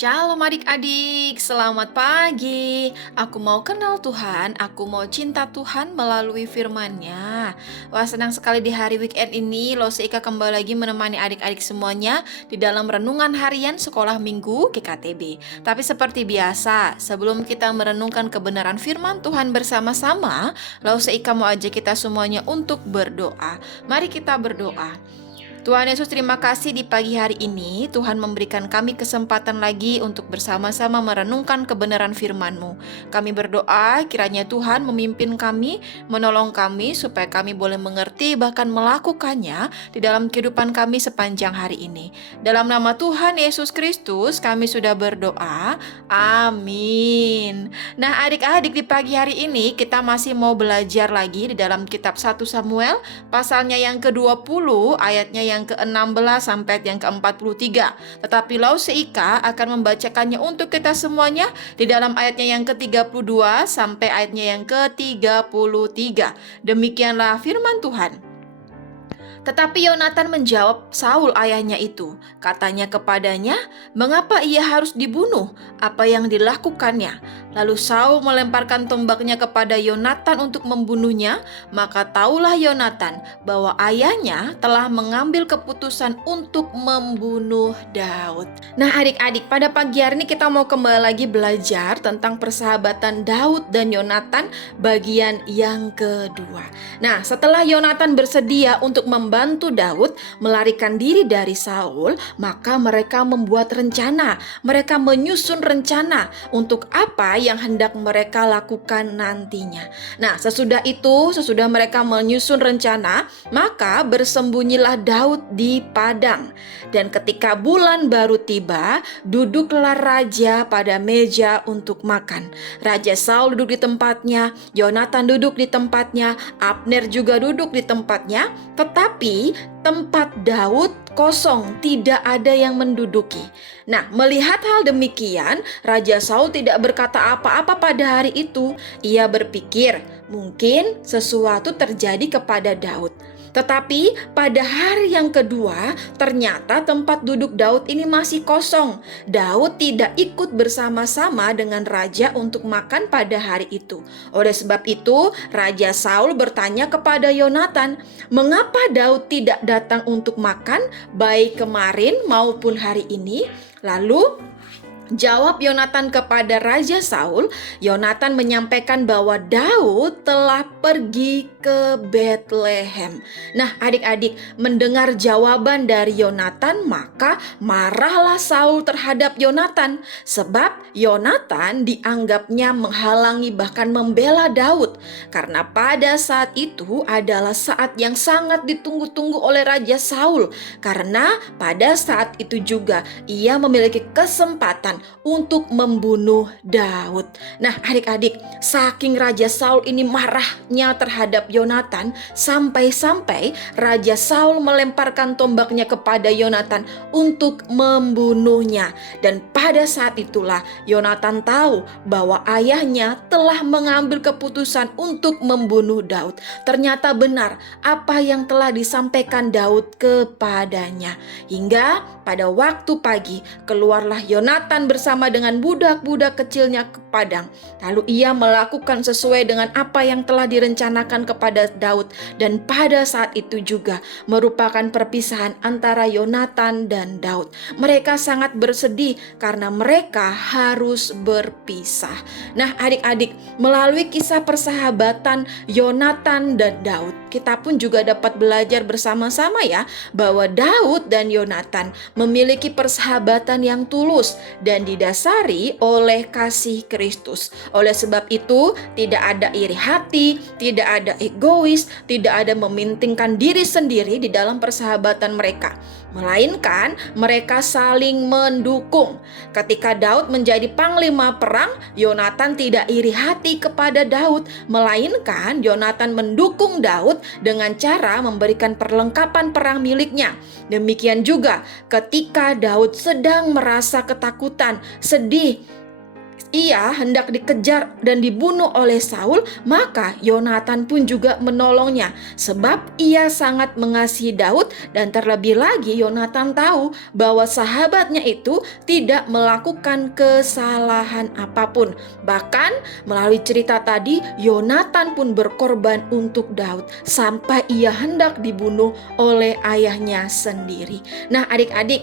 Shalom adik-adik, selamat pagi. Aku mau kenal Tuhan, aku mau cinta Tuhan melalui firman-Nya. Wah, senang sekali di hari weekend ini Lose Ika kembali lagi menemani adik-adik semuanya di dalam renungan harian sekolah minggu GKTB. Tapi seperti biasa, sebelum kita merenungkan kebenaran firman Tuhan bersama-sama, Lose Ika mau ajak kita semuanya untuk berdoa. Mari kita berdoa. Tuhan Yesus, terima kasih di pagi hari ini Tuhan memberikan kami kesempatan lagi untuk bersama-sama merenungkan kebenaran firman-Mu. Kami berdoa kiranya Tuhan memimpin kami, menolong kami supaya kami boleh mengerti bahkan melakukannya di dalam kehidupan kami sepanjang hari ini. Dalam nama Tuhan Yesus Kristus kami sudah berdoa. Amin. Nah, adik-adik, di pagi hari ini kita masih mau belajar lagi di dalam kitab 1 Samuel pasalnya yang ke-20 ayatnya yang ke-16 sampai yang ke-43. Tetapi Lause Ika akan membacakannya untuk kita semuanya di dalam ayatnya yang ke-32 sampai ayatnya yang ke-33. Demikianlah firman Tuhan. Tetapi Yonatan menjawab Saul ayahnya itu. Katanya kepadanya, "Mengapa ia harus dibunuh? Apa yang dilakukannya?" Lalu Saul melemparkan tombaknya kepada Yonatan untuk membunuhnya. Maka taulah Yonatan bahwa ayahnya telah mengambil keputusan untuk membunuh Daud. Nah adik-adik, pada pagi hari ini kita mau kembali lagi belajar tentang persahabatan Daud dan Yonatan bagian yang kedua. Nah, setelah Yonatan bersedia untuk membantu Daud melarikan diri dari Saul, maka mereka membuat rencana. Mereka menyusun rencana untuk apa yang hendak mereka lakukan nantinya. Nah, sesudah mereka menyusun rencana, maka bersembunyilah Daud di padang. Dan ketika bulan baru tiba, duduklah raja pada meja untuk makan. Raja Saul duduk di tempatnya, Yonatan duduk di tempatnya, Abner juga duduk di tempatnya, tetapi tempat Daud kosong, tidak ada yang menduduki. Nah, melihat hal demikian, Raja Saul tidak berkata apa-apa pada hari itu. Ia berpikir, mungkin sesuatu terjadi kepada Daud. Tetapi pada hari yang kedua, ternyata tempat duduk Daud ini masih kosong. Daud tidak ikut bersama-sama dengan raja untuk makan pada hari itu. Oleh sebab itu, Raja Saul bertanya kepada Yonatan, "Mengapa Daud tidak datang untuk makan, baik kemarin maupun hari ini?" Lalu jawab Yonatan kepada Raja Saul. Yonatan menyampaikan bahwa Daud telah pergi ke Betlehem. Nah adik-adik, mendengar jawaban dari Yonatan, maka marahlah Saul terhadap Yonatan. Sebab Yonatan dianggapnya menghalangi bahkan membela Daud. Karena pada saat itu adalah saat yang sangat ditunggu-tunggu oleh Raja Saul. Karena pada saat itu juga ia memiliki kesempatan untuk membunuh Daud. Nah adik-adik, saking Raja Saul ini marahnya terhadap Yonatan, sampai-sampai Raja Saul melemparkan tombaknya kepada Yonatan untuk membunuhnya. Dan pada saat itulah Yonatan tahu bahwa ayahnya telah mengambil keputusan untuk membunuh Daud. Ternyata benar apa yang telah disampaikan Daud kepadanya. Hingga pada waktu pagi keluarlah Yonatan bersama dengan budak-budak kecilnya ke padang. Lalu ia melakukan sesuai dengan apa yang telah direncanakan kepada Daud. Dan pada saat itu juga merupakan perpisahan antara Yonatan dan Daud. Mereka sangat bersedih karena mereka harus berpisah. Nah adik-adik, melalui kisah persahabatan Yonatan dan Daud, kita pun juga dapat belajar bersama-sama ya, bahwa Daud dan Yonatan memiliki persahabatan yang tulus dan didasari oleh kasih Kristus. Oleh sebab itu, tidak ada iri hati, tidak ada egois, tidak ada mementingkan diri sendiri di dalam persahabatan mereka. Melainkan mereka saling mendukung. Ketika Daud menjadi panglima perang, Yonatan tidak iri hati kepada Daud, melainkan Yonatan mendukung Daud dengan cara memberikan perlengkapan perang miliknya. Demikian juga ketika Daud sedang merasa ketakutan, sedih, ia hendak dikejar dan dibunuh oleh Saul, maka Yonatan pun juga menolongnya, sebab ia sangat mengasihi Daud. Dan terlebih lagi Yonatan tahu bahwa sahabatnya itu tidak melakukan kesalahan apapun. Bahkan melalui cerita tadi, Yonatan pun berkorban untuk Daud sampai ia hendak dibunuh oleh ayahnya sendiri. Nah, adik-adik,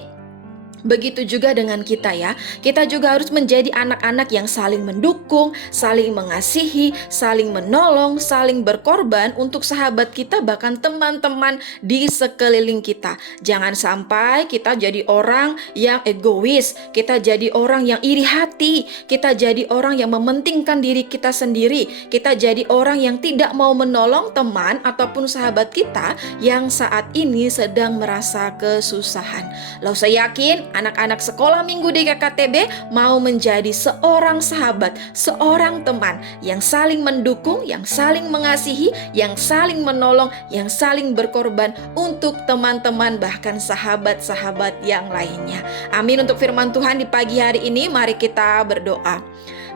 begitu juga dengan kita ya. Kita juga harus menjadi anak-anak yang saling mendukung, saling mengasihi, saling menolong, saling berkorban untuk sahabat kita, bahkan teman-teman di sekeliling kita. Jangan sampai kita jadi orang yang egois, kita jadi orang yang iri hati, kita jadi orang yang mementingkan diri kita sendiri, kita jadi orang yang tidak mau menolong teman ataupun sahabat kita yang saat ini sedang merasa kesusahan. Lalu saya yakin anak-anak sekolah minggu di KKTB mau menjadi seorang sahabat, seorang teman yang saling mendukung, yang saling mengasihi, yang saling menolong, yang saling berkorban untuk teman-teman bahkan sahabat-sahabat yang lainnya. Amin. Untuk firman Tuhan di pagi hari ini, mari kita berdoa.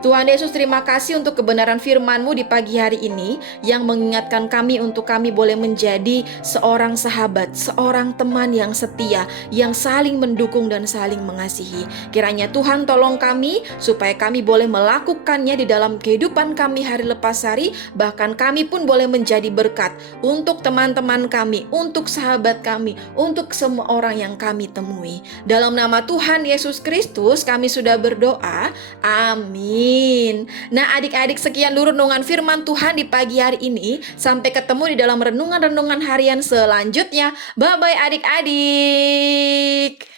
Tuhan Yesus, terima kasih untuk kebenaran firman-Mu di pagi hari ini yang mengingatkan kami untuk kami boleh menjadi seorang sahabat, seorang teman yang setia, yang saling mendukung dan saling mengasihi. Kiranya Tuhan tolong kami supaya kami boleh melakukannya di dalam kehidupan kami hari lepas hari, bahkan kami pun boleh menjadi berkat untuk teman-teman kami, untuk sahabat kami, untuk semua orang yang kami temui. Dalam nama Tuhan Yesus Kristus kami sudah berdoa. Amin. Nah, adik-adik, sekian dulu renungan firman Tuhan di pagi hari ini. Sampai ketemu di dalam renungan-renungan harian selanjutnya. Bye-bye adik-adik.